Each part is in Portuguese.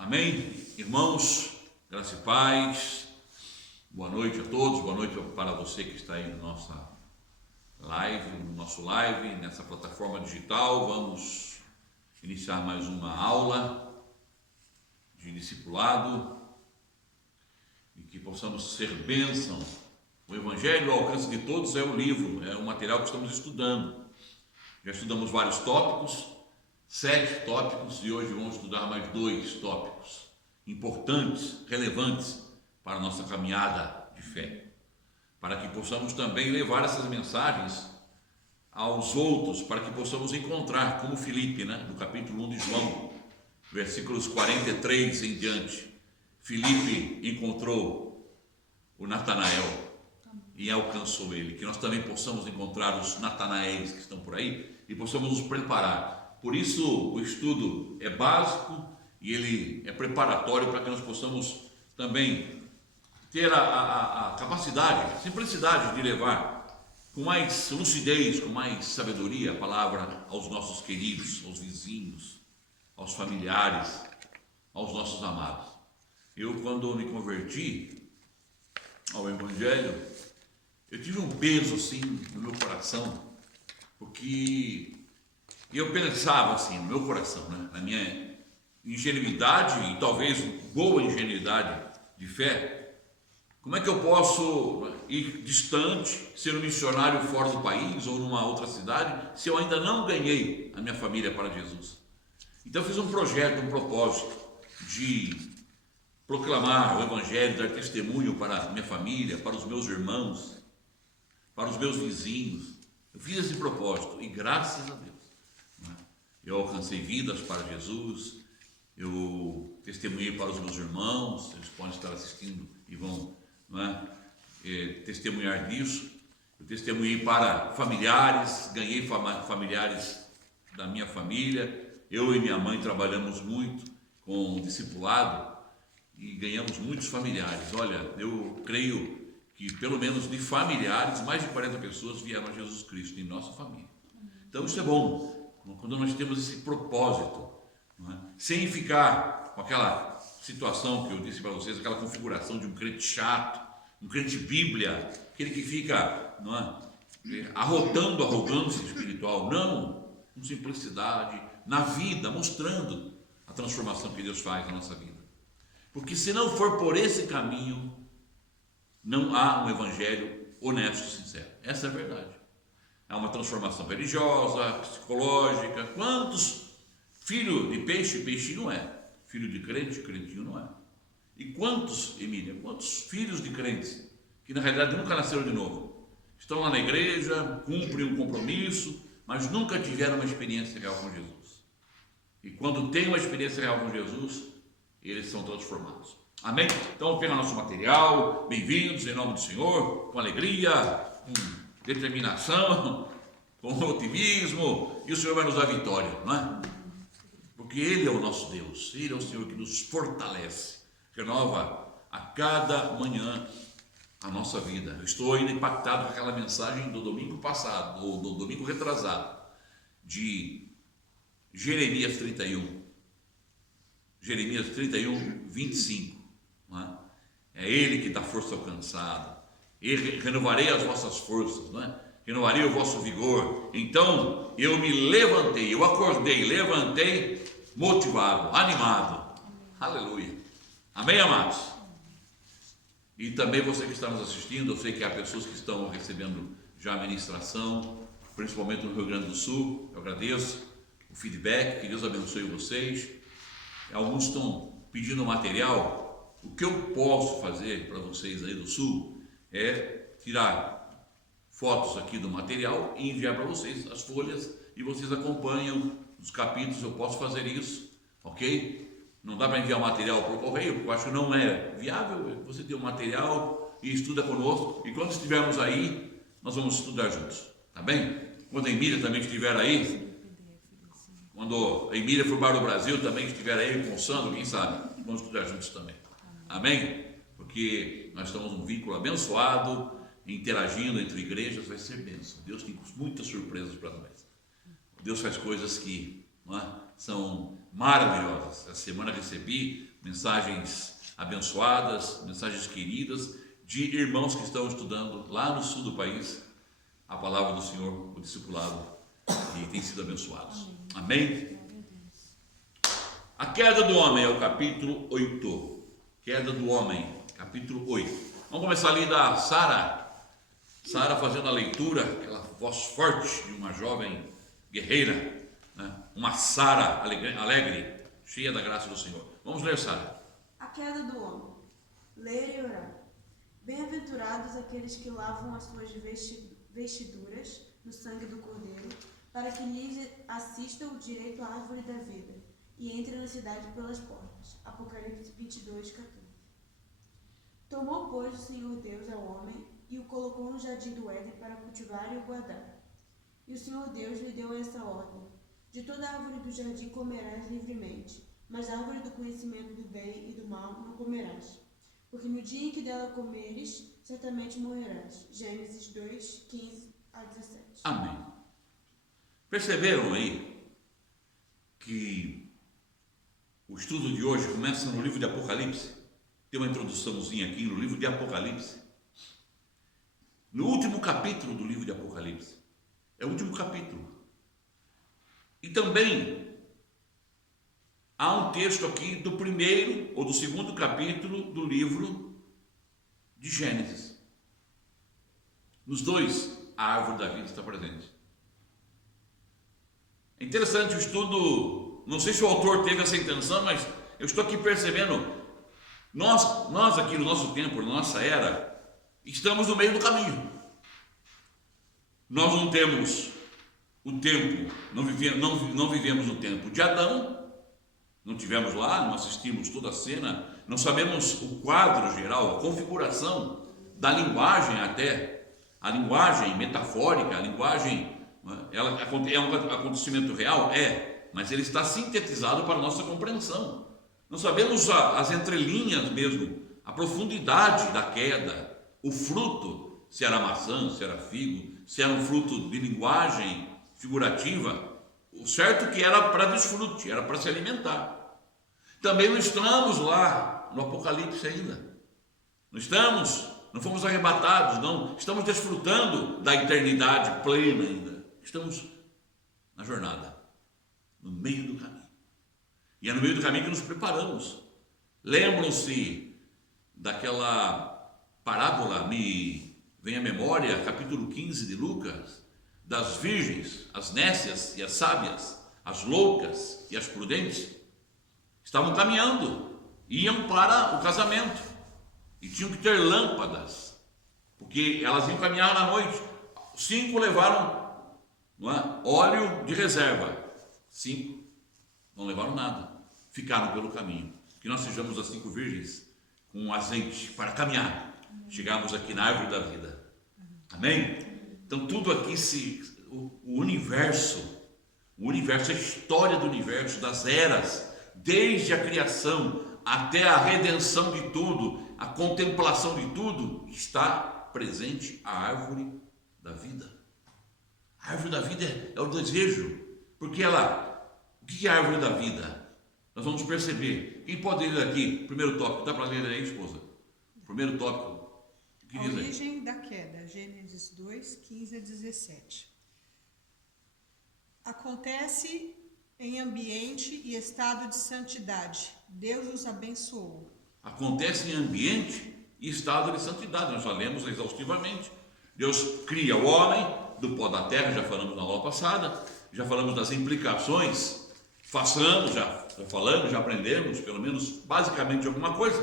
Amém? Irmãos, graça e paz, boa noite a todos, boa noite para você que está aí no nosso live, nessa plataforma digital. Vamos iniciar mais uma aula de discipulado e que possamos ser bênção. O Evangelho ao alcance de todos é o livro, é o material que estamos estudando. Já estudamos vários tópicos, 7 tópicos, e hoje vamos estudar mais 2 tópicos importantes, relevantes para a nossa caminhada de fé, para que possamos também levar essas mensagens aos outros, para que possamos encontrar, como Filipe, no capítulo 1 de João, versículos 43 em diante. Filipe encontrou o Natanael e alcançou ele. Que nós também possamos encontrar os Natanaéis que estão por aí e possamos nos preparar. Por isso o estudo é básico e ele é preparatório para que nós possamos também ter a capacidade, a simplicidade de levar com mais lucidez, com mais sabedoria a palavra aos nossos queridos, aos vizinhos, aos familiares, aos nossos amados. Eu, quando me converti ao Evangelho, eu tive um peso assim no meu coração, porque eu pensava assim no meu coração, na minha ingenuidade e talvez boa ingenuidade de fé, como é que eu posso ir distante, ser um missionário fora do país ou numa outra cidade, se eu ainda não ganhei a minha família para Jesus? Então eu fiz um projeto, um propósito de proclamar o Evangelho, dar testemunho para a minha família, para os meus irmãos, para os meus vizinhos. Eu fiz esse propósito e graças a Deus eu alcancei vidas para Jesus, eu testemunhei para os meus irmãos, eles podem estar assistindo e vão testemunhar disso. Eu testemunhei para familiares, ganhei familiares da minha família. Eu e minha mãe trabalhamos muito com o discipulado e ganhamos muitos familiares. Olha, eu creio que pelo menos de familiares, mais de 40 pessoas vieram a Jesus Cristo em nossa família. Então isso é bom, quando nós temos esse propósito, sem ficar com aquela situação que eu disse para vocês, aquela configuração de um crente chato, um crente bíblia, aquele que fica arrotando arrogância espiritual. Não, com simplicidade, na vida, mostrando a transformação que Deus faz na nossa vida. Porque se não for por esse caminho, não há um evangelho honesto e sincero. Essa é a verdade. Há uma transformação religiosa, psicológica. Quantos filho de peixe, peixinho não é? Filho de crente, crentinho não é? E quantos, Emília, quantos filhos de crentes que na realidade nunca nasceram de novo? Estão lá na igreja, cumprem um compromisso, mas nunca tiveram uma experiência real com Jesus. E quando tem uma experiência real com Jesus, eles são transformados. Amém? Então pega nosso material, bem-vindos em nome do Senhor, com alegria, com determinação, com otimismo, e o Senhor vai nos dar vitória, não é? Porque Ele é o nosso Deus, Ele é o Senhor que nos fortalece, renova a cada manhã a nossa vida. Eu estou ainda impactado com aquela mensagem do domingo passado, ou do domingo retrasado, de Jeremias 31. Jeremias 31, 25. Não é? É Ele que dá força ao cansado. Renovarei as vossas forças, não é? Renovarei o vosso vigor. Então eu me levantei, eu acordei, levantei, motivado, animado. Aleluia. Amém, amados? E também você que está nos assistindo, eu sei que há pessoas que estão recebendo já a ministração, principalmente no Rio Grande do Sul. Eu agradeço o feedback, que Deus abençoe vocês. Alguns estão pedindo material. O que eu posso fazer para vocês aí do Sul é tirar fotos aqui do material e enviar para vocês as folhas, e vocês acompanham os capítulos. Eu posso fazer isso, ok? Não dá para enviar o material para o correio, porque eu acho que não é viável. Você tem o material e estuda conosco, e quando estivermos aí, nós vamos estudar juntos, tá bem? Quando a Emília também estiver aí, quando a Emília for para o Brasil também estiver aí com o Sandro, quem sabe, vamos estudar juntos também, amém? Porque nós estamos um vínculo abençoado, interagindo entre igrejas, vai ser bênção. Deus tem muitas surpresas para nós. Deus faz coisas que são maravilhosas. Essa semana recebi mensagens abençoadas, mensagens queridas de irmãos que estão estudando lá no sul do país a palavra do Senhor, o discipulado, e têm sido abençoados. Amém? A queda do homem é o capítulo 8. Queda do homem, capítulo 8. Vamos começar ali da Sara. Sara fazendo a leitura, aquela voz forte de uma jovem guerreira, né? Uma Sara alegre, cheia da graça do Senhor. Vamos ler, Sara. A queda do homem. Ler e orar. Bem-aventurados aqueles que lavam as suas vestiduras no sangue do Cordeiro, para que lhes assista o direito à árvore da vida, e entre na cidade pelas portas. Apocalipse 22, 14. Tomou, pois, o Senhor Deus ao homem e o colocou no jardim do Éden para cultivar e o guardar. E o Senhor Deus lhe deu esta ordem: de toda árvore do jardim comerás livremente, mas a árvore do conhecimento do bem e do mal não comerás, porque no dia em que dela comeres, certamente morrerás. Gênesis 2, 15 a 17. Amém. Perceberam aí que o estudo de hoje começa no livro de Apocalipse? Tem uma introduçãozinha aqui no livro de Apocalipse. No último capítulo do livro de Apocalipse. É o último capítulo. E também há um texto aqui do primeiro ou do segundo capítulo do livro de Gênesis. Nos dois, a árvore da vida está presente. É interessante o estudo, não sei se o autor teve essa intenção, mas eu estou aqui percebendo, nós aqui no nosso tempo, na nossa era, estamos no meio do caminho. Nós não temos o tempo, não vivemos no tempo de Adão, não tivemos lá, não assistimos toda a cena, não sabemos o quadro geral, a configuração da linguagem até, a linguagem metafórica, a linguagem, ela é um acontecimento real? É, mas ele está sintetizado para a nossa compreensão. Não sabemos as entrelinhas mesmo, a profundidade da queda, o fruto, se era maçã, se era figo, se era um fruto de linguagem figurativa. O certo que era para desfrute, era para se alimentar. Também não estamos lá no Apocalipse ainda. Não fomos arrebatados, não. Estamos desfrutando da eternidade plena ainda. Estamos na jornada, no meio do caminho. E é no meio do caminho que nos preparamos. Lembram-se daquela parábola, me vem à memória, capítulo 15 de Lucas, das virgens, as nécias e as sábias, as loucas e as prudentes. Estavam caminhando, iam para o casamento e tinham que ter lâmpadas, porque elas iam caminhar na noite. 5 levaram óleo de reserva, 5 não levaram nada, ficaram pelo caminho. Que nós sejamos as 5 virgens com azeite para caminhar, chegamos aqui na árvore da vida. Amém? Então tudo aqui, o universo, a história do universo, das eras, desde a criação até a redenção de tudo, a contemplação de tudo, está presente a árvore da vida. A árvore da vida é o desejo, porque o que é a árvore da vida? Nós vamos perceber. Quem pode ler aqui? Primeiro tópico, dá para ler aí, esposa? Primeiro tópico. O que diz aí? A origem da queda, Gênesis 2, 15 a 17. Acontece em ambiente e estado de santidade. Deus os abençoou. Acontece em ambiente e estado de santidade. Nós já lemos exaustivamente. Deus cria o homem do pó da terra, já falamos na aula passada, já falamos das implicações, já aprendemos, pelo menos basicamente alguma coisa.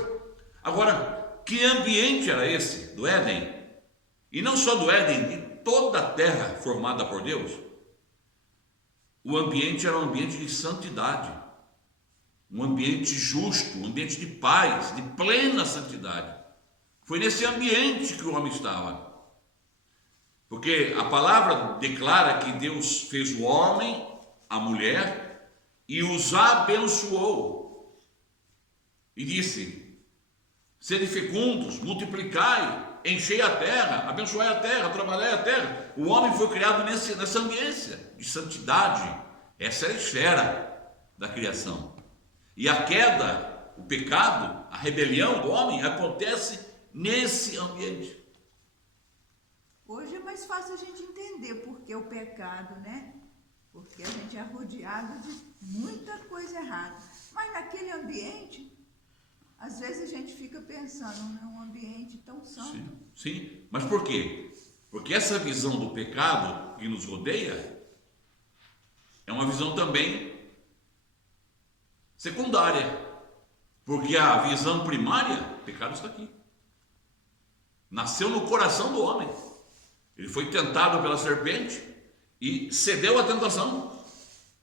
Agora, que ambiente era esse do Éden? E não só do Éden, de toda a terra formada por Deus. O ambiente era um ambiente de santidade, um ambiente justo, um ambiente de paz, de plena santidade. Foi nesse ambiente que o homem estava. Porque a palavra declara que Deus fez o homem, a mulher, e os abençoou. E disse: sede fecundos, multiplicai, enchei a terra, abençoai a terra, trabalhai a terra. O homem foi criado nessa ambiência de santidade. Essa é a esfera. da criação. E a queda, o pecado, a rebelião do homem acontece nesse ambiente. Hoje é mais fácil a gente entender por que o pecado, né? Porque a gente é rodeado de muita coisa errada. Mas naquele ambiente, às vezes a gente fica pensando, num ambiente tão santo. Sim, mas por quê? Porque essa visão do pecado que nos rodeia é uma visão também secundária. Porque a visão primária, o pecado está aqui. Nasceu no coração do homem. Ele foi tentado pela serpente e cedeu à tentação.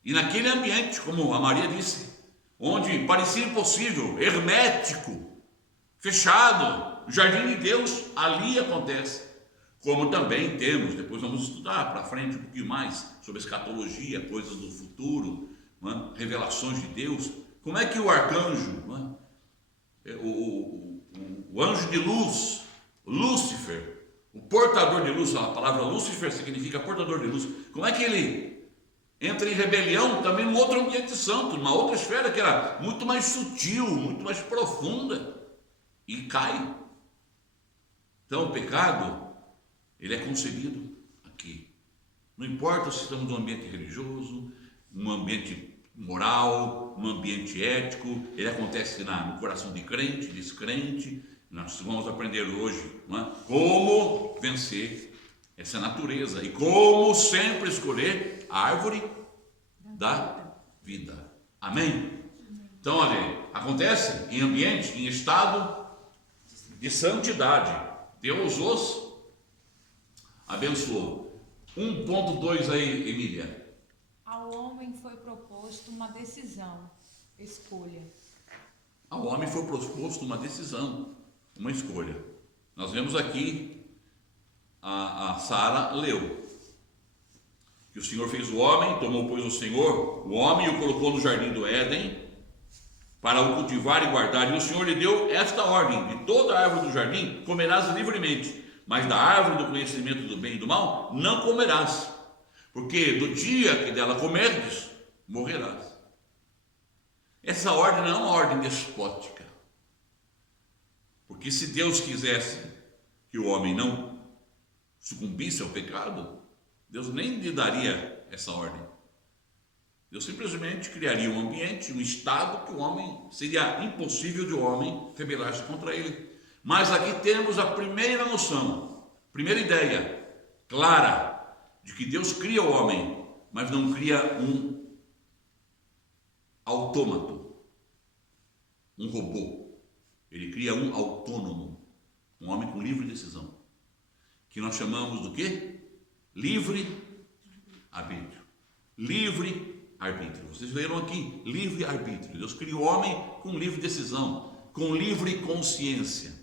E naquele ambiente, como a Maria disse, onde parecia impossível, hermético, fechado, o jardim de Deus, ali acontece. Como também temos, depois vamos estudar para frente um pouquinho mais sobre escatologia, coisas do futuro, revelações de Deus. Como é que o arcanjo, o anjo de luz, Lúcifer, o portador de luz, a palavra Lúcifer significa portador de luz, como é que ele entra em rebelião também num outro ambiente santo, numa outra esfera que era muito mais sutil, muito mais profunda, e cai? Então o pecado, ele é concebido aqui. Não importa se estamos num ambiente religioso, num ambiente moral, num ambiente ético, ele acontece no coração de crente, descrente. Nós vamos aprender hoje como vencer essa natureza e como sempre escolher a árvore da vida. Amém? Então, olha aí, acontece em ambiente, em estado de santidade. Deus os abençoou. 1.2 aí, Emília. Ao homem foi proposto uma decisão, escolha. Ao homem foi proposto uma decisão, uma escolha. Nós vemos aqui, a Sara leu, que o Senhor fez o homem, tomou pois o Senhor, o homem, e o colocou no jardim do Éden, para o cultivar e guardar, e o Senhor lhe deu esta ordem: de toda a árvore do jardim comerás livremente, mas da árvore do conhecimento do bem e do mal não comerás, porque do dia que dela comerdes, morrerás. Essa ordem não é uma ordem despótica, porque se Deus quisesse que o homem não sucumbisse ao pecado, Deus nem lhe daria essa ordem. Deus simplesmente criaria um ambiente, um estado que o homem, seria impossível de o homem rebelar-se contra ele. Mas aqui temos a primeira noção, primeira ideia clara de que Deus cria o homem, mas não cria um autômato, um robô. Ele cria um autônomo, um homem com livre decisão, que nós chamamos do quê? Livre arbítrio. Livre arbítrio. Vocês leram aqui, livre arbítrio. Deus cria o homem com livre decisão, com livre consciência.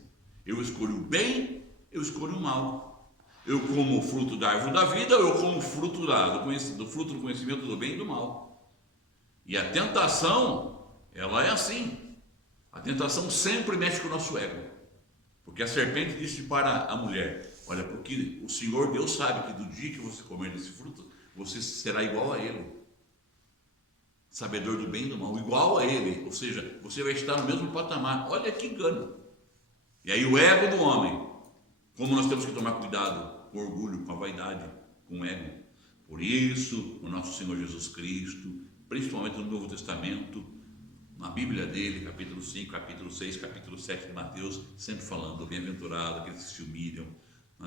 Eu escolho o bem, eu escolho o mal. Eu como o fruto da árvore da vida, eu como o fruto do fruto do conhecimento do bem e do mal. E a tentação, ela é assim. A tentação sempre mexe com o nosso ego. Porque a serpente disse para a mulher: olha, porque o Senhor Deus sabe que do dia que você comer desse fruto, você será igual a Ele, sabedor do bem e do mal, igual a Ele, ou seja, você vai estar no mesmo patamar. Olha que engano. E aí o ego do homem, como nós temos que tomar cuidado com o orgulho, com a vaidade, com o ego. Por isso, o nosso Senhor Jesus Cristo, principalmente no Novo Testamento, na Bíblia dele, capítulo 5, capítulo 6, capítulo 7 de Mateus, sempre falando: bem-aventurado aqueles que se humilham,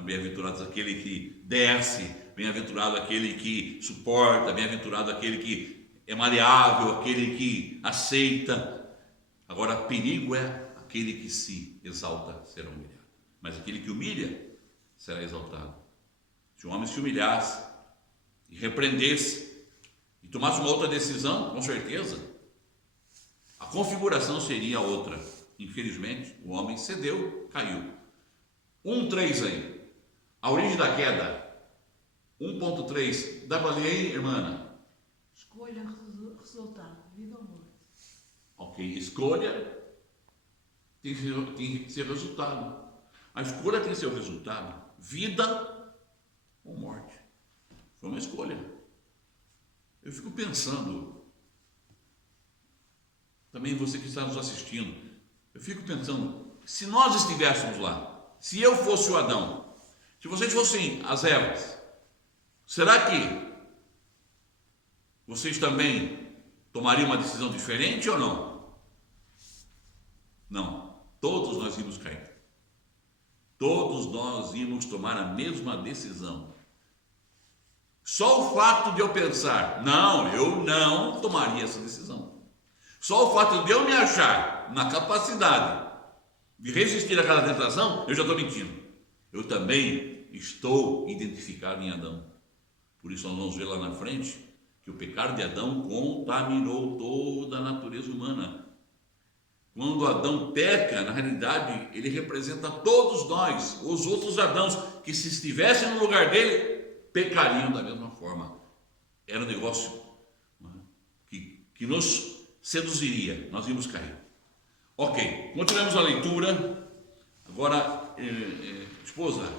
bem-aventurado aquele que desce, bem-aventurado aquele que suporta, bem-aventurado aquele que é maleável, aquele que aceita. Agora, perigo é aquele que se exalta, será humilhado, mas aquele que humilha será exaltado. Se o homem se humilhasse e repreendesse e tomasse uma outra decisão, com certeza a configuração seria outra. Infelizmente, o homem cedeu, caiu. 1.3 aí. A origem da queda. 1.3. Dá para ler aí, irmã? Escolha resultado, vida ou morte. Ok, escolha tem que ser resultado. A escolha tem que ser o resultado. Vida ou morte. Foi uma escolha. Eu fico pensando, também você que está nos assistindo, eu fico pensando, se nós estivéssemos lá, se eu fosse o Adão, se vocês fossem as Evas, será que vocês também tomariam uma decisão diferente ou não? Não, todos nós íamos cair. Todos nós íamos tomar a mesma decisão. Só o fato de eu pensar, não, eu não tomaria essa decisão. Só o fato de eu me achar na capacidade de resistir àquela tentação, eu já estou mentindo. Eu também estou identificado em Adão. Por isso nós vamos ver lá na frente que o pecado de Adão contaminou toda a natureza humana. Quando Adão peca, na realidade, ele representa todos nós, os outros Adãos, que se estivessem no lugar dele, pecariam da mesma forma. Era um negócio que nos seduziria, nós íamos cair. Ok, continuamos a leitura. Agora, esposa.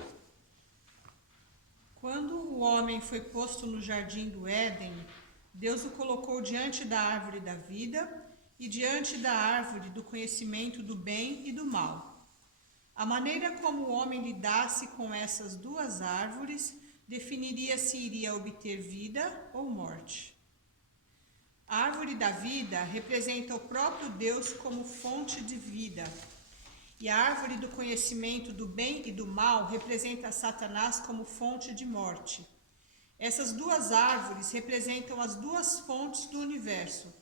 Quando o homem foi posto no jardim do Éden, Deus o colocou diante da árvore da vida e diante da árvore do conhecimento do bem e do mal. A maneira como o homem lidasse com essas duas árvores definiria se iria obter vida ou morte. A árvore da vida representa o próprio Deus como fonte de vida, e a árvore do conhecimento do bem e do mal representa Satanás como fonte de morte. Essas duas árvores representam as duas fontes do universo.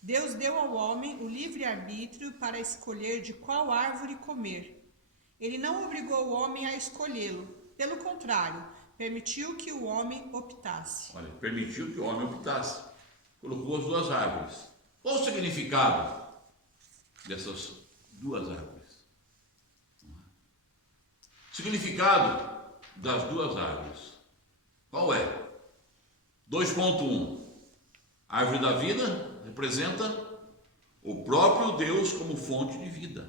Deus deu ao homem o livre-arbítrio para escolher de qual árvore comer. Ele não obrigou o homem a escolhê-lo. Pelo contrário, permitiu que o homem optasse. Olha, permitiu que o homem optasse. Colocou as duas árvores. Qual o significado dessas duas árvores? O significado das duas árvores. Qual é? 2.1. A árvore da vida representa o próprio Deus como fonte de vida.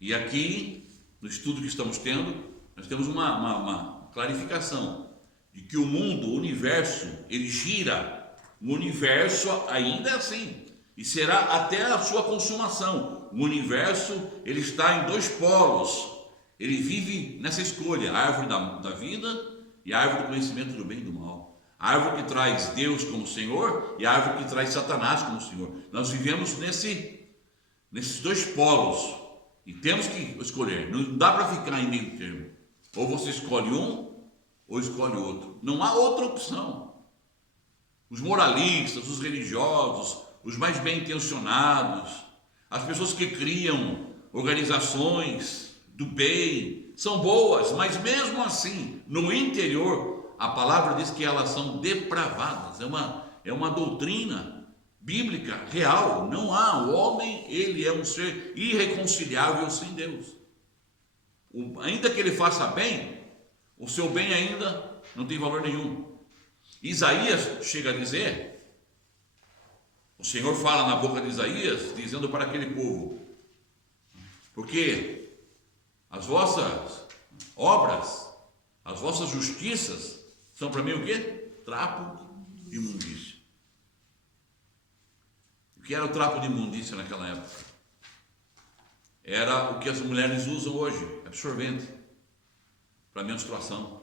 E aqui, no estudo que estamos tendo, nós temos uma clarificação de que o mundo, o universo, ele gira. O universo ainda é assim, e será até a sua consumação. O universo, ele está em dois polos. Ele vive nessa escolha, a árvore da vida e a árvore do conhecimento do bem e do mal. A árvore que traz Deus como Senhor e a árvore que traz Satanás como Senhor. Nós vivemos nesses dois polos e temos que escolher. Não dá para ficar em meio termo. Ou você escolhe um ou escolhe outro. Não há outra opção. Os moralistas, os religiosos, os mais bem intencionados, as pessoas que criam organizações do bem, são boas, mas mesmo assim, no interior, a palavra diz que elas são depravadas. É uma doutrina bíblica real. Não há. O homem, ele é um ser irreconciliável sem Deus. Ainda que ele faça bem, o seu bem ainda não tem valor nenhum. Isaías chega a dizer, o Senhor fala na boca de Isaías, dizendo para aquele povo, porque as vossas obras, as vossas justiças, são para mim o quê? Trapo de imundícia. O que era o trapo de imundícia naquela época? Era o que as mulheres usam hoje, absorvente, para menstruação.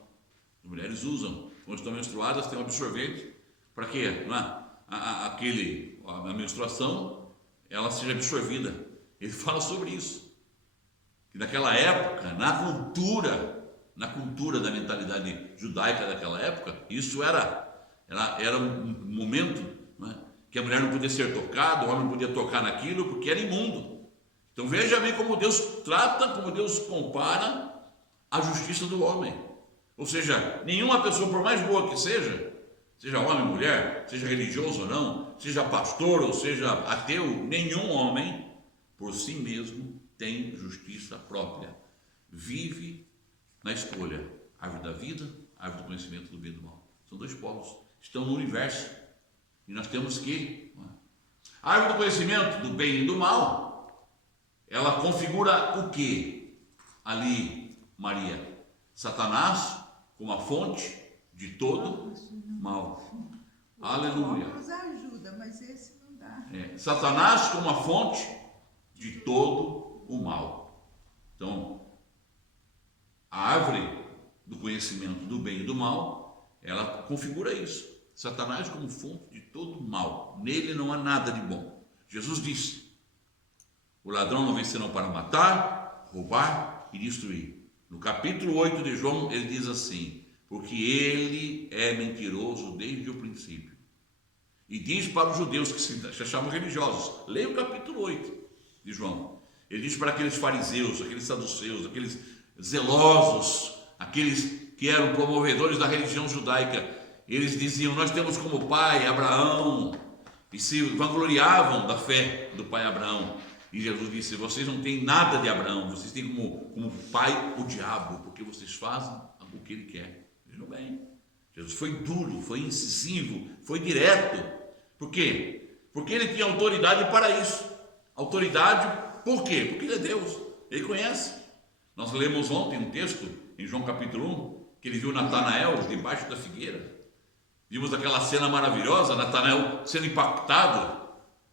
As mulheres usam, quando estão menstruadas, tem um absorvente, para quê? Não é? A menstruação, ela seja absorvida. Ele fala sobre isso. Que naquela época, na cultura da mentalidade judaica daquela época, isso era um momento, não é? Que a mulher não podia ser tocada, o homem não podia tocar naquilo, porque era imundo. Então veja bem como Deus trata, como Deus compara a justiça do homem. Ou seja, nenhuma pessoa, por mais boa que seja homem ou mulher, seja religioso ou não, seja pastor ou seja ateu, nenhum homem por si mesmo tem justiça própria. Vive na escolha. Árvore da vida, árvore do conhecimento do bem e do mal. São dois polos. Estão no universo. E nós temos que... A árvore do conhecimento do bem e do mal, ela configura o quê? Ali, Maria. Satanás como a fonte de todo mal. Aleluia. Nos ajuda, mas esse não dá. Satanás como a fonte de todo o mal. Então, a árvore do conhecimento do bem e do mal, ela configura isso. Satanás como fonte de todo o mal. Nele não há nada de bom. Jesus disse: o ladrão não vem senão para matar, roubar e destruir. No capítulo 8 de João, ele diz assim: porque ele é mentiroso desde o princípio. E diz para os judeus que se chamam religiosos, leia o capítulo 8 de João. Ele diz para aqueles fariseus, aqueles saduceus, aqueles zelosos, aqueles que eram promovedores da religião judaica, eles diziam: nós temos como pai Abraão, e se vangloriavam da fé do pai Abraão. E Jesus disse: vocês não têm nada de Abraão, vocês têm como pai o diabo, porque vocês fazem o que ele quer. Vejam bem, Jesus foi duro, foi incisivo, foi direto. Por quê? Porque ele tinha autoridade para isso. Autoridade, por quê? Porque ele é Deus, ele conhece. Nós lemos ontem um texto em João capítulo 1, que ele viu Natanael debaixo da figueira. Vimos aquela cena maravilhosa, Natanael sendo impactado.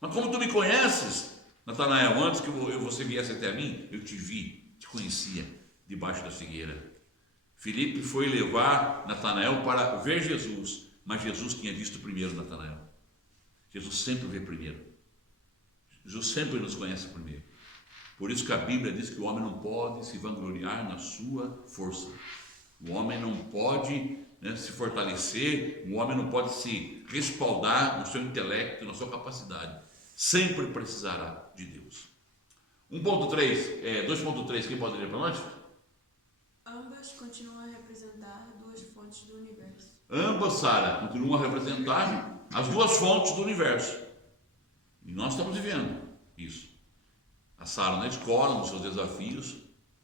Mas como tu me conheces, Natanael? Antes que você viesse até mim, eu te vi, te conhecia debaixo da figueira. Filipe foi levar Natanael para ver Jesus, mas Jesus tinha visto primeiro Natanael. Jesus sempre vê primeiro. Jesus sempre nos conhece primeiro. Por isso que a Bíblia diz que o homem não pode se vangloriar na sua força. O homem não pode se fortalecer, o homem não pode se respaldar no seu intelecto, na sua capacidade. Sempre precisará de Deus. 2.3, quem pode ler para nós? Ambas continuam a representar duas fontes do universo. Ambas, Sara, continuam a representar as duas fontes do universo. E nós estamos vivendo isso. A Sara na escola, nos seus desafios,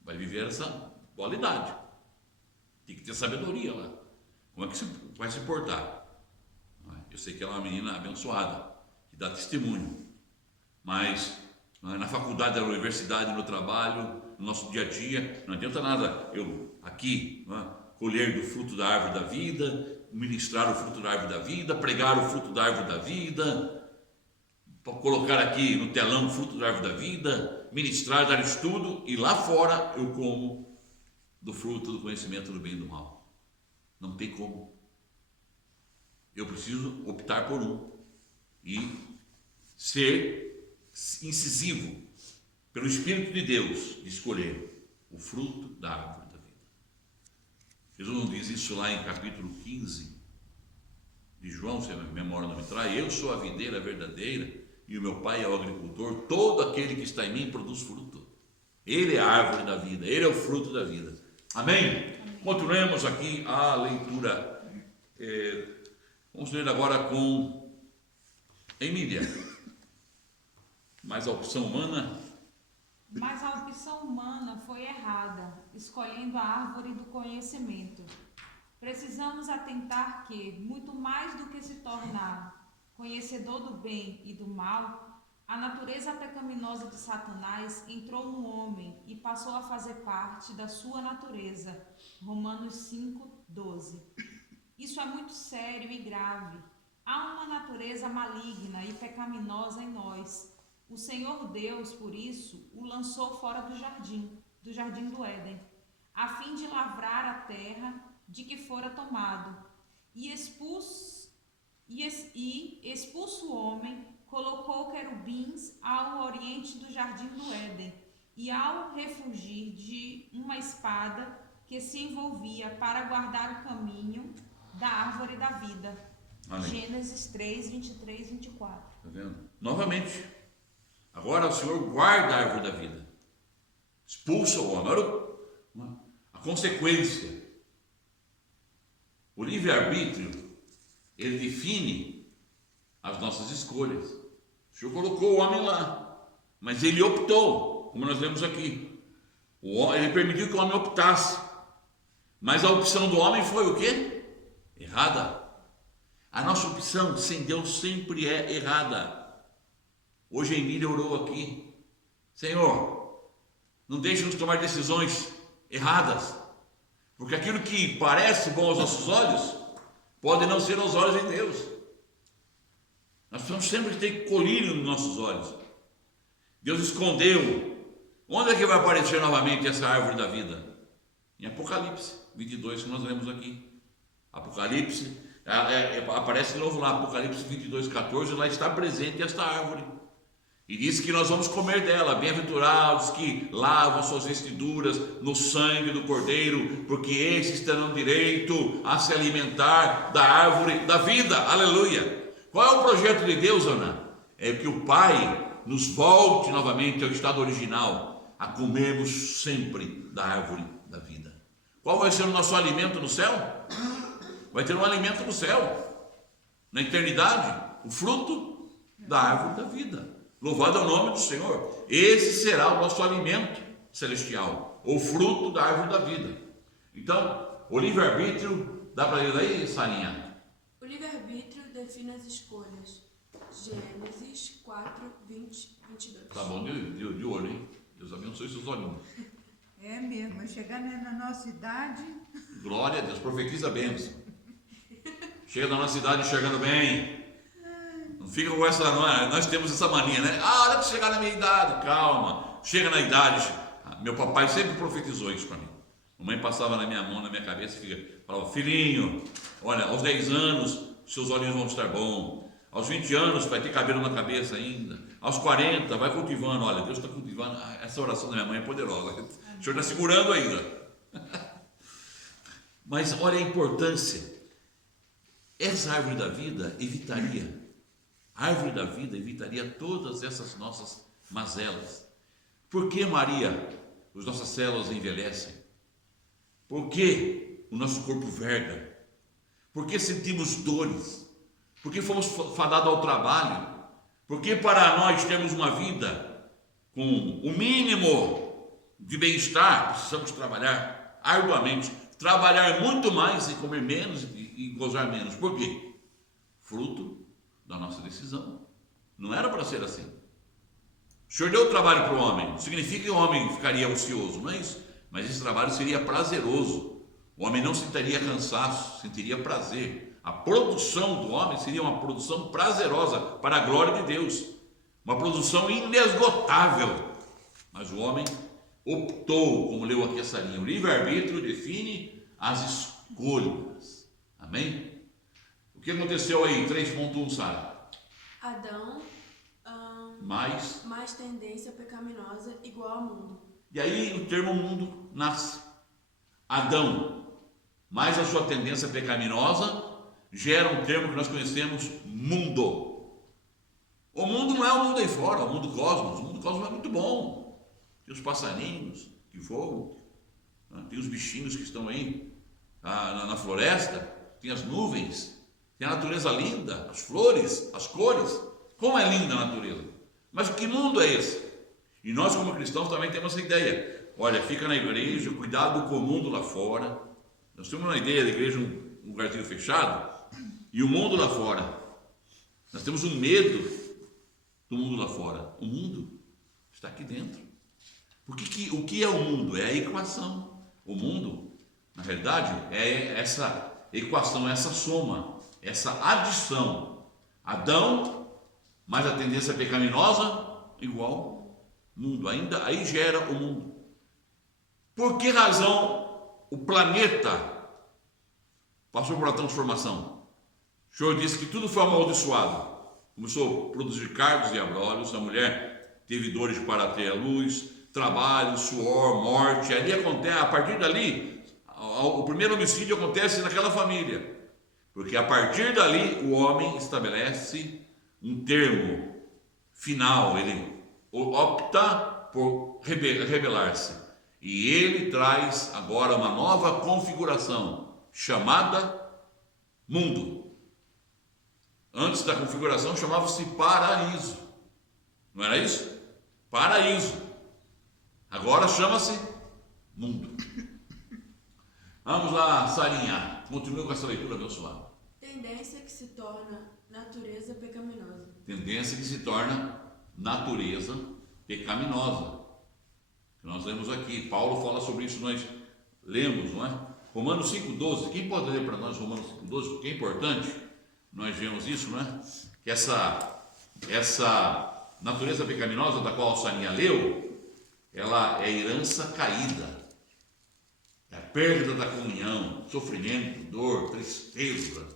vai viver essa dualidade. Tem que ter sabedoria lá. Como é que vai se portar? Eu sei que ela é uma menina abençoada, que dá testemunho. Mas na faculdade, na universidade, no trabalho, no nosso dia a dia, não adianta nada eu aqui colher do fruto da árvore da vida, ministrar o fruto da árvore da vida, pregar o fruto da árvore da vida, colocar aqui no telão o fruto da árvore da vida, ministrar, dar estudo, e lá fora eu como do fruto do conhecimento do bem e do mal. Não tem como. Eu preciso optar por um e ser incisivo pelo Espírito de Deus de escolher o fruto da árvore da vida. Jesus não diz isso lá em capítulo 15 de João, se a memória não me trai: eu sou a videira verdadeira e o meu pai é o agricultor, todo aquele que está em mim produz fruto. Ele é a árvore da vida, ele é o fruto da vida. Amém? Continuemos aqui a leitura. Vamos ler agora com Emília. Mas a opção humana? Mas a opção humana foi errada, escolhendo a árvore do conhecimento. Precisamos atentar que, muito mais do que se tornar conhecedor do bem e do mal, a natureza pecaminosa de Satanás entrou no homem e passou a fazer parte da sua natureza. Romanos 5:12. Isso é muito sério e grave. Há uma natureza maligna e pecaminosa em nós. O Senhor Deus, por isso, o lançou fora do jardim do Éden, a fim de lavrar a terra de que fora tomado. E expulso o homem, colocou querubins ao oriente do jardim do Éden, e ao refugir de uma espada que se envolvia para guardar o caminho da árvore da vida. Amém. Gênesis 3, 23, 24. Está vendo? Novamente. Agora o Senhor guarda a árvore da vida. Expulsa o homem. Olha a consequência. O livre-arbítrio, ele define as nossas escolhas. O Senhor colocou o homem lá, mas ele optou, como nós vemos aqui. Ele permitiu que o homem optasse. Mas a opção do homem foi o quê? Errada. A nossa opção sem Deus sempre é errada. Hoje a Emília orou aqui: Senhor, não deixe-nos tomar decisões erradas, porque aquilo que parece bom aos nossos olhos pode não ser aos olhos de Deus. Nós precisamos sempre ter colírio nos nossos olhos. Deus escondeu. Onde é que vai aparecer novamente essa árvore da vida? Em Apocalipse 22, que nós lemos aqui. Apocalipse, aparece de novo lá, Apocalipse 22, 14, lá está presente esta árvore. E diz que nós vamos comer dela. Bem-aventurados que lavam suas vestiduras no sangue do Cordeiro, porque esses terão direito a se alimentar da árvore da vida. Aleluia! Qual é o projeto de Deus, Ana? É que o Pai nos volte novamente ao estado original, a comermos sempre da árvore da vida. Qual vai ser o nosso alimento no céu? Vai ter um alimento no céu, na eternidade, o fruto da árvore da vida. Louvado é o nome do Senhor. Esse será o nosso alimento celestial, o fruto da árvore da vida. Então, o livre-arbítrio, dá para ler aí, Sarinha? O livre-arbítrio define as escolhas. Gênesis 4, 20, 22. Tá bom de olho, hein? Deus abençoe seus olhinhos. É mesmo, vai chegar na nossa idade. Glória a Deus, profetiza a bênção. Chega na nossa idade enxergando bem. Não fica com essa, nós temos essa mania, né? Ah, hora de chegar na minha idade, calma. Chega na idade. Meu papai sempre profetizou isso para mim. Mamãe passava na minha mão, na minha cabeça e falava: filhinho, olha, aos 10 anos seus olhinhos vão estar bons. Aos 20 anos vai ter cabelo na cabeça ainda. Aos 40 vai cultivando. Olha, Deus está cultivando. Essa oração da minha mãe é poderosa. O Senhor está segurando ainda. Mas olha a importância. Essa árvore da vida evitaria. A árvore da vida evitaria todas essas nossas mazelas. Por que, Maria, as nossas células envelhecem? Por que o nosso corpo verga? Por que sentimos dores? Por que fomos fadados ao trabalho? Por que para nós termos uma vida com o mínimo de bem-estar, precisamos trabalhar arduamente, trabalhar muito mais e comer menos e gozar menos? Por quê? Fruto da nossa decisão. Não era para ser assim. O Senhor deu trabalho para o homem. Significa que o homem ficaria ocioso, não é isso? Mas esse trabalho seria prazeroso. O homem não sentiria cansaço, sentiria prazer. A produção do homem seria uma produção prazerosa para a glória de Deus, uma produção inesgotável. Mas o homem optou, como leu aqui essa linha, o livre-arbítrio define as escolhas. Amém? O que aconteceu aí? 3.1, Sara. Adão, Mais tendência pecaminosa igual ao mundo. E aí o termo mundo nasce. Adão, mais a sua tendência pecaminosa, gera um termo que nós conhecemos, mundo. O mundo não é o mundo aí fora, o mundo cosmos. O mundo cosmos é muito bom. Tem os passarinhos que voam, tem os bichinhos que estão aí na floresta, tem as nuvens, tem a natureza linda, as flores, as cores. Como é linda a natureza. Mas que mundo é esse? E nós, como cristãos, também temos essa ideia. Olha, fica na igreja, cuidado com o mundo lá fora. Nós temos uma ideia de igreja, um lugarzinho fechado, e o mundo lá fora. Nós temos um medo do mundo lá fora. O mundo está aqui dentro. Porque o que é o mundo? É a equação. O mundo, na verdade, é essa equação, essa soma, essa adição. Adão mais a tendência pecaminosa igual mundo. Aí gera o mundo. Por que razão o planeta passou por uma transformação? O Senhor disse que tudo foi amaldiçoado. Começou a produzir cardos e abrolhos, a mulher teve dores para ter a luz, trabalho, suor, morte. Ali acontece, a partir dali, o primeiro homicídio acontece naquela família. Porque a partir dali o homem estabelece um termo final, ele opta por rebelar-se. E ele traz agora uma nova configuração, chamada mundo. Antes da configuração chamava-se paraíso. Não era isso? Paraíso. Agora chama-se mundo. Vamos lá, Sarinha. Continua com essa leitura abençoada. Tendência que se torna natureza pecaminosa. Tendência que se torna natureza pecaminosa. Nós lemos aqui, Paulo fala sobre isso, nós lemos, não é? Romanos 5,12. Quem pode ler para nós Romanos 5,12? Porque é importante. Nós vemos isso, não é? que essa natureza pecaminosa da qual a Saninha leu, ela é herança caída, é a perda da comunhão, sofrimento, dor, tristeza.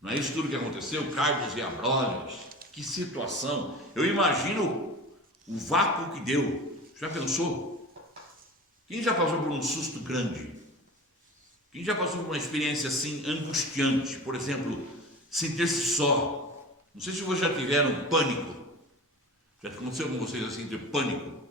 Não é isso tudo que aconteceu? Cardos e abrolhos, que situação. Eu imagino o vácuo que deu. Já pensou? Quem já passou por um susto grande? Quem já passou por uma experiência assim angustiante? Por exemplo, sentir-se só. Não sei se vocês já tiveram pânico. Já aconteceu com vocês assim, ter pânico?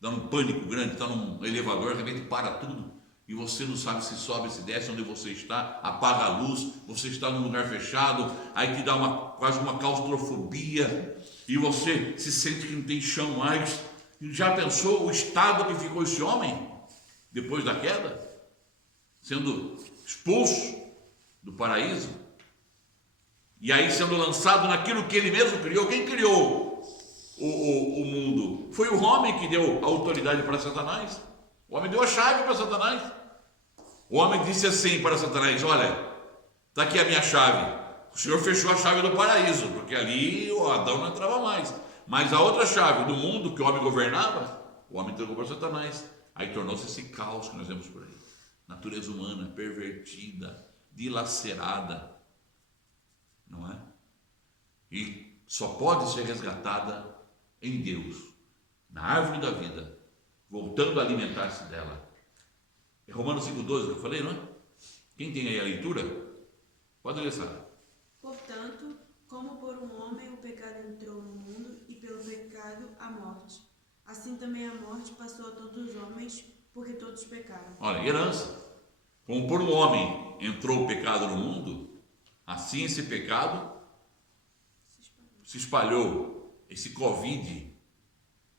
Dá um pânico grande, está num elevador, de repente para tudo. E você não sabe se sobe, se desce, onde você está, apaga a luz, você está num lugar fechado, aí te dá quase uma claustrofobia, e você se sente que não tem chão mais. Já pensou o estado que ficou esse homem depois da queda? Sendo expulso do paraíso, e aí sendo lançado naquilo que ele mesmo criou. Quem criou o mundo? Foi o homem que deu a autoridade para Satanás. O homem deu a chave para Satanás. O homem disse assim para Satanás: olha, está aqui a minha chave. O Senhor fechou a chave do paraíso, porque ali o Adão não entrava mais. Mas a outra chave do mundo que o homem governava, o homem entregou para Satanás. Aí tornou-se esse caos que nós vemos por aí. Natureza humana pervertida, dilacerada, não é? E só pode ser resgatada em Deus, na árvore da vida, voltando a alimentar-se dela. É Romanos 5,12 que eu falei, não é? Quem tem aí a leitura, pode ler, Sara. Portanto, como por um homem o pecado entrou no mundo, e pelo pecado a morte, assim também a morte passou a todos os homens, porque todos pecaram. Olha, herança. Como por um homem entrou o pecado no mundo, assim esse pecado se espalhou. Esse Covid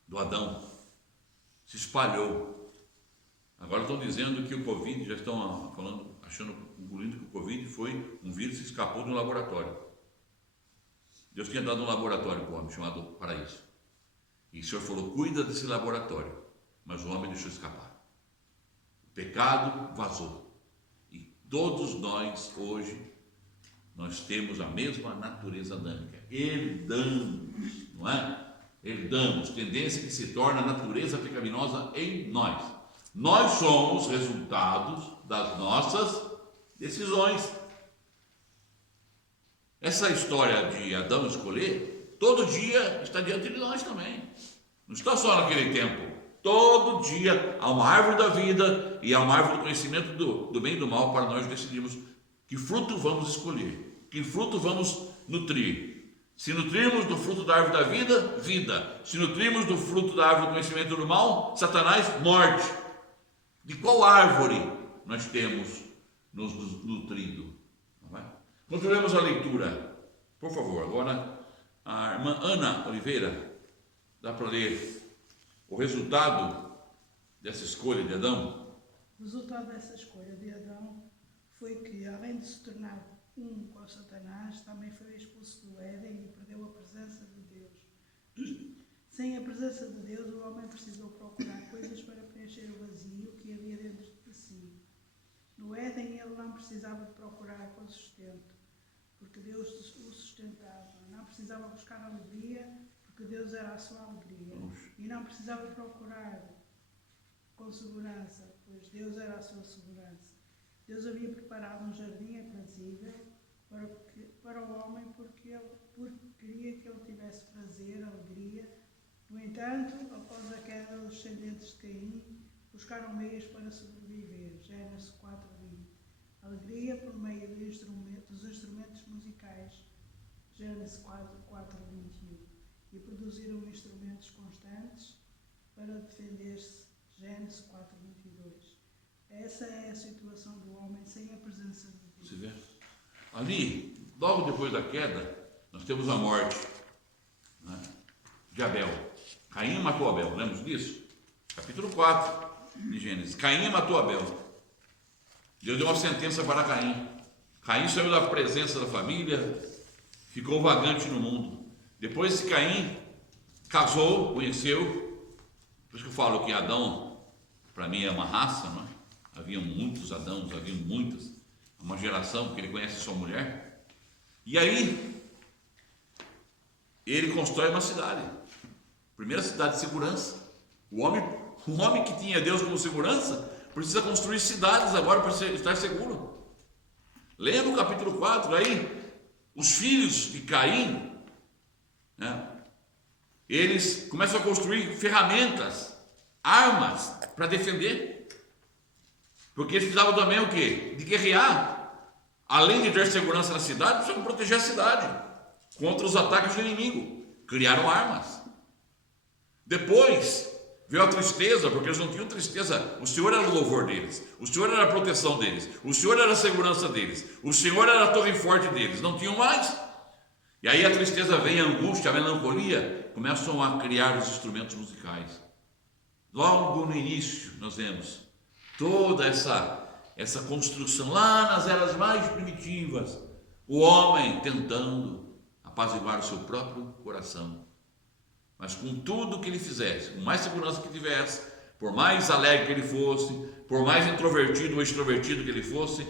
do Adão se espalhou. Agora estão dizendo que o Covid, já estão falando, concluindo que o Covid foi um vírus que escapou de um laboratório. Deus tinha dado um laboratório para o homem chamado paraíso. E o Senhor falou: cuida desse laboratório. Mas o homem deixou escapar. O pecado vazou. E todos nós hoje, nós temos a mesma natureza adâmica. Herdamos, não é? Herdamos, tendência que se torna a natureza pecaminosa em nós. Nós somos resultados das nossas decisões. Essa história de Adão escolher, todo dia está diante de nós também. Não está só naquele tempo. Todo dia há uma árvore da vida e há uma árvore do conhecimento do bem e do mal para nós decidirmos que fruto vamos escolher, que fruto vamos nutrir. Se nutrirmos do fruto da árvore da vida, vida. Se nutrirmos do fruto da árvore do conhecimento do mal, Satanás, morte. De qual árvore nós temos nos nutrido? Não é? Continuemos a leitura. Por favor, agora a irmã Ana Oliveira, dá para ler o resultado dessa escolha de Adão? O resultado dessa escolha de Adão foi que, além de se tornar um com Satanás, também foi expulso do Éden e perdeu a presença de Deus. Sem a presença de Deus, o homem precisou procurar coisas para preencher o vazio que havia dentro de si. No Éden, ele não precisava de procurar com sustento, porque Deus o sustentava. Não precisava buscar alegria, porque Deus era a sua alegria. E não precisava de procurar com segurança, pois Deus era a sua segurança. Deus havia preparado um jardim aprazível para o homem, porque queria que ele tivesse prazer, alegria. No entanto, após a queda, os descendentes de Caim buscaram meios para sobreviver. Gênesis 4:20. Alegria por meio dos instrumentos musicais. Gênesis 4:21. E produziram instrumentos constantes para defender-se. Gênesis 4:22. Essa é a situação do homem sem a presença de Deus. Você vê? Ali, logo depois da queda, nós temos a morte, né, de Abel. Caim matou Abel, lembra disso? Capítulo 4 de Gênesis. Caim matou Abel. Deus deu uma sentença para Caim. Caim saiu da presença da família, ficou vagante no mundo. Depois Caim casou, conheceu. Por isso que eu falo que Adão, para mim, é uma raça, não é? Havia muitos Adãos, havia muitas. Uma geração que ele conhece sua mulher. E aí, ele constrói uma cidade. Primeira cidade de segurança. O homem que tinha Deus como segurança precisa construir cidades agora para estar seguro. Leia no capítulo 4 aí, os filhos de Caim, né, eles começam a construir ferramentas, armas para defender. Porque eles precisavam também o quê? De guerrear. Além de ter segurança na cidade, precisavam proteger a cidade contra os ataques do inimigo. Criaram armas. Depois veio a tristeza, porque eles não tinham tristeza. O Senhor era o louvor deles, o Senhor era a proteção deles, o Senhor era a segurança deles, o Senhor era a torre forte deles. Não tinham mais. E aí a tristeza vem, a angústia, a melancolia, começam a criar os instrumentos musicais. Logo no início nós vemos toda essa construção lá nas eras mais primitivas, o homem tentando apaziguar o seu próprio coração. Mas com tudo que ele fizesse, com mais segurança que tivesse, por mais alegre que ele fosse, por mais introvertido ou extrovertido que ele fosse,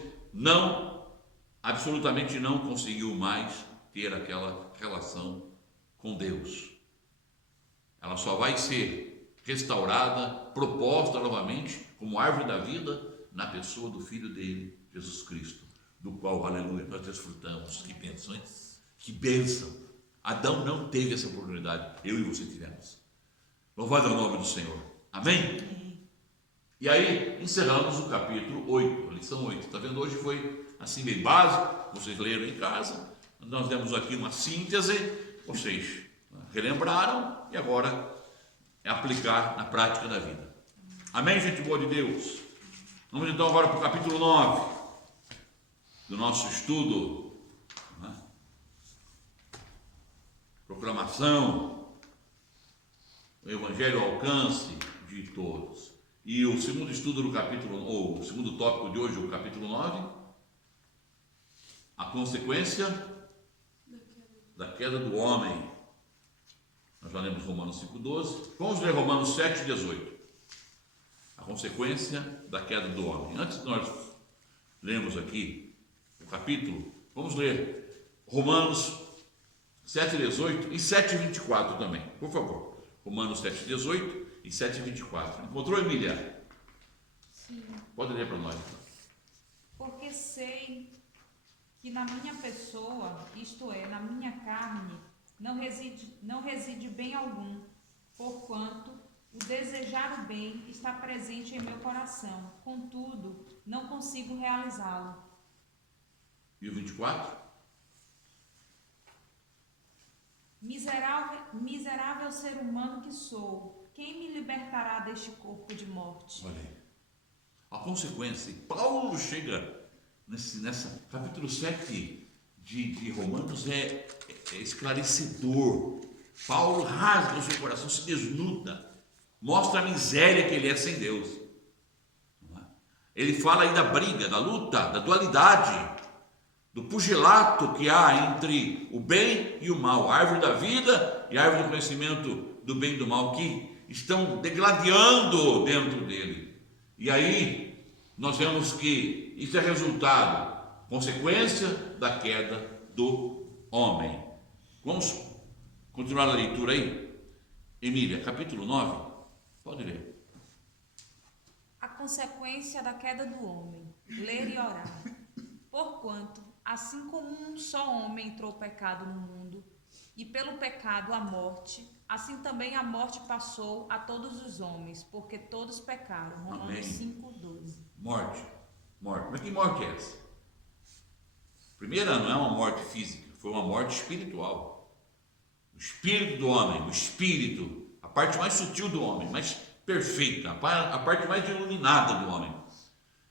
absolutamente não conseguiu mais ter aquela relação com Deus. Ela só vai ser restaurada, proposta novamente como árvore da vida na pessoa do Filho dele, Jesus Cristo, do qual, aleluia, nós desfrutamos. Que bênção, hein? Que bênção! Adão não teve essa oportunidade, eu e você tivemos. Louvado é o nome do Senhor. Amém? E aí, encerramos o capítulo 8, a lição 8. Está vendo? Hoje foi assim bem básico, vocês leram em casa. Nós demos aqui uma síntese, vocês relembraram e agora é aplicar na prática da vida. Amém, gente boa de Deus? Vamos então agora para o capítulo 9 do nosso estudo. Proclamação, o Evangelho ao alcance de todos. E o segundo estudo do capítulo, ou o segundo tópico de hoje, o capítulo 9, a consequência da queda do homem. Nós já lemos Romanos 5,12. Vamos ler Romanos 7,18. A consequência da queda do homem. Antes de nós lermos aqui o capítulo, vamos ler Romanos 7,18 e 7,24 também, por favor. Romanos 7,18 e 7,24. Encontrou, Emília? Sim. Pode ler para nós. Porque sei que na minha pessoa, isto é, na minha carne, não reside bem algum, porquanto o desejar o bem está presente em meu coração, contudo, não consigo realizá-lo. E o 24? Miserável ser humano que sou, quem me libertará deste corpo de morte? Olha aí. A consequência, e Paulo chega nessa capítulo 7 de Romanos é esclarecedor. Paulo rasga o seu coração, se desnuda, mostra a miséria que ele é sem Deus. Ele fala aí da briga, da luta, da dualidade, do pugilato que há entre o bem e o mal, a árvore da vida e a árvore do conhecimento do bem e do mal, que estão degladiando dentro dele. E aí nós vemos que isso é resultado, consequência da queda do homem. Vamos continuar a leitura aí? Emília, capítulo 9, pode ler. A consequência da queda do homem, ler e orar. Porquanto, assim como um só homem entrou o pecado no mundo, e pelo pecado a morte, assim também a morte passou a todos os homens, porque todos pecaram. Romanos 5,12. Morte. Mas que morte é essa? Primeira, não é uma morte física, foi uma morte espiritual. O espírito do homem, o espírito, a parte mais sutil do homem, mais perfeita, a parte mais iluminada do homem.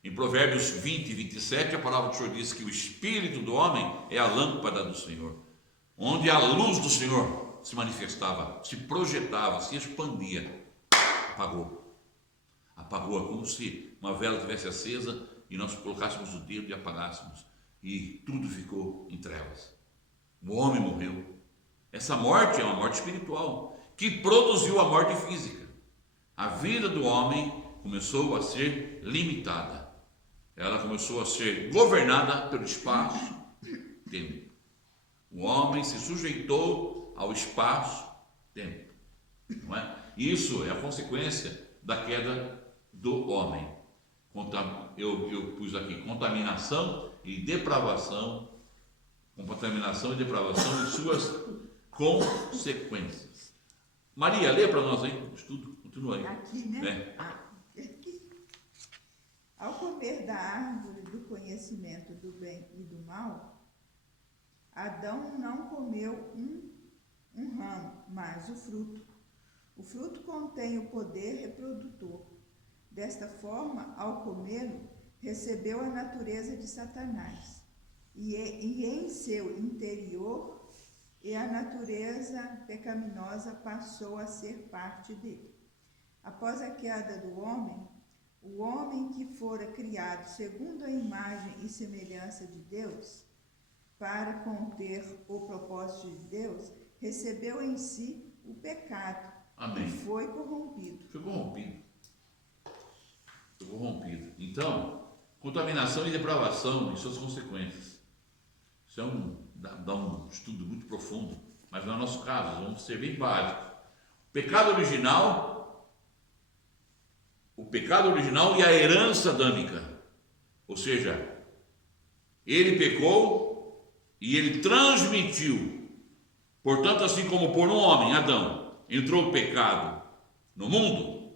Em Provérbios 20 e 27, a palavra do Senhor diz que o espírito do homem é a lâmpada do Senhor, onde a luz do Senhor se manifestava, se projetava, se expandia. Apagou. É como se uma vela estivesse acesa e nós colocássemos o dedo e apagássemos, e tudo ficou em trevas. O homem morreu. Essa morte é uma morte espiritual, que produziu a morte física. A vida do homem começou a ser limitada. Ela começou a ser governada pelo espaço-tempo. O homem se sujeitou ao espaço-tempo. Não é? Isso é a consequência da queda do homem. Eu pus aqui contaminação e depravação e suas consequências. Maria, lê para nós aí o estudo, continua aí. Aqui, né? É. Aqui. Ao comer da árvore do conhecimento do bem e do mal, Adão não comeu um ramo, mas o fruto. O fruto contém o poder reprodutor. Desta forma, ao comê-lo, recebeu a natureza de Satanás. E em seu interior, e a natureza pecaminosa passou a ser parte dele. Após a queda do homem, o homem que fora criado segundo a imagem e semelhança de Deus, para conter o propósito de Deus, recebeu em si o pecado. Amém. E foi corrompido. Foi corrompido. Então, contaminação e depravação e suas consequências. Isso dá um estudo muito profundo, mas no nosso caso, vamos ser bem básicos. O pecado original e a herança adâmica. Ou seja, ele pecou e ele transmitiu. Portanto, assim como por um homem, Adão, entrou o pecado no mundo,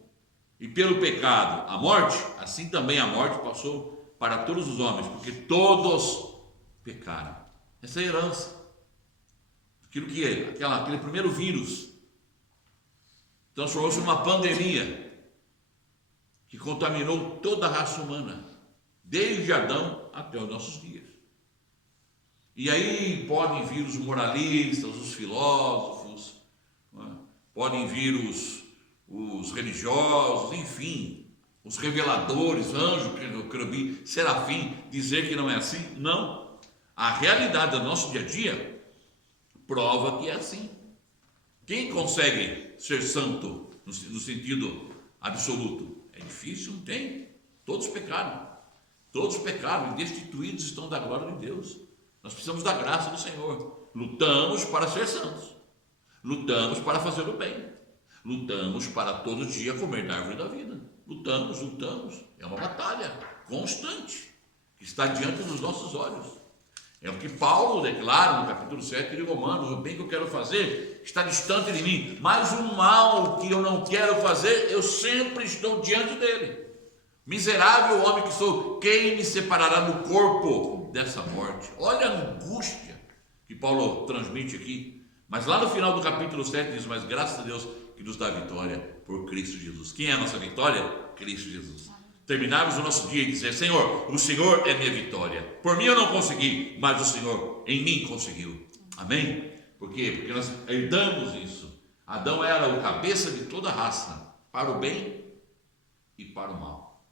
e pelo pecado a morte, assim também a morte passou para todos os homens, porque todos pecaram. Essa é a herança. Aquele primeiro vírus transformou-se numa pandemia que contaminou toda a raça humana, desde Adão até os nossos dias. E aí podem vir os moralistas, os filósofos, podem vir os religiosos, enfim, os reveladores, anjo, querubim, serafim, dizer que não é assim. Não. A realidade do nosso dia a dia prova que é assim. Quem consegue ser santo no sentido absoluto? É difícil, não tem. Todos pecaram e destituídos estão da glória de Deus. Nós precisamos da graça do Senhor. Lutamos para ser santos, lutamos para fazer o bem, lutamos para todo dia comer da árvore da vida. Lutamos. É uma batalha constante que está diante dos nossos olhos. É o que Paulo declara no capítulo 7 de Romanos: o bem que eu quero fazer está distante de mim, mas o mal que eu não quero fazer, eu sempre estou diante dele. Miserável homem que sou, quem me separará do corpo dessa morte? Olha a angústia que Paulo transmite aqui. Mas lá no final do capítulo 7 diz: mas graças a Deus que nos dá vitória por Cristo Jesus. Quem é a nossa vitória? Cristo Jesus. Terminarmos o nosso dia e dizer: Senhor, o Senhor é minha vitória. Por mim eu não consegui, mas o Senhor em mim conseguiu. Amém? Por quê? Porque nós herdamos isso. Adão era o cabeça de toda a raça, para o bem e para o mal.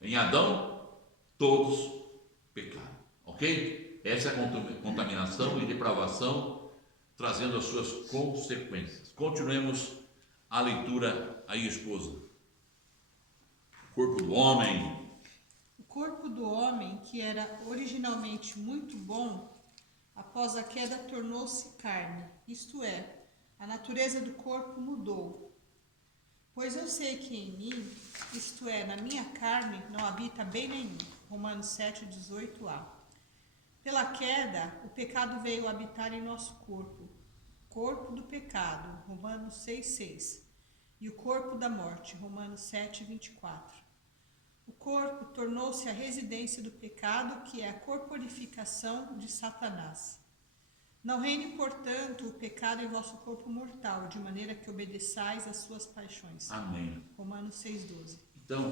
Em Adão, todos pecaram. Ok? Essa é a contaminação e depravação, trazendo as suas consequências. Continuemos a leitura aí, esposa. O corpo do homem. O corpo do homem, que era originalmente muito bom, após a queda tornou-se carne, isto é, a natureza do corpo mudou. Pois eu sei que em mim, isto é, na minha carne, não habita bem nenhum. Romanos 7, 18a. Pela queda, o pecado veio habitar em nosso corpo. Corpo do pecado, Romanos 6, 6. E o corpo da morte, Romanos 7, 24. O corpo tornou-se a residência do pecado, que é a corporificação de Satanás. Não reine, portanto, o pecado em vosso corpo mortal, de maneira que obedeçais às suas paixões. Amém. Romanos 6,12. Então,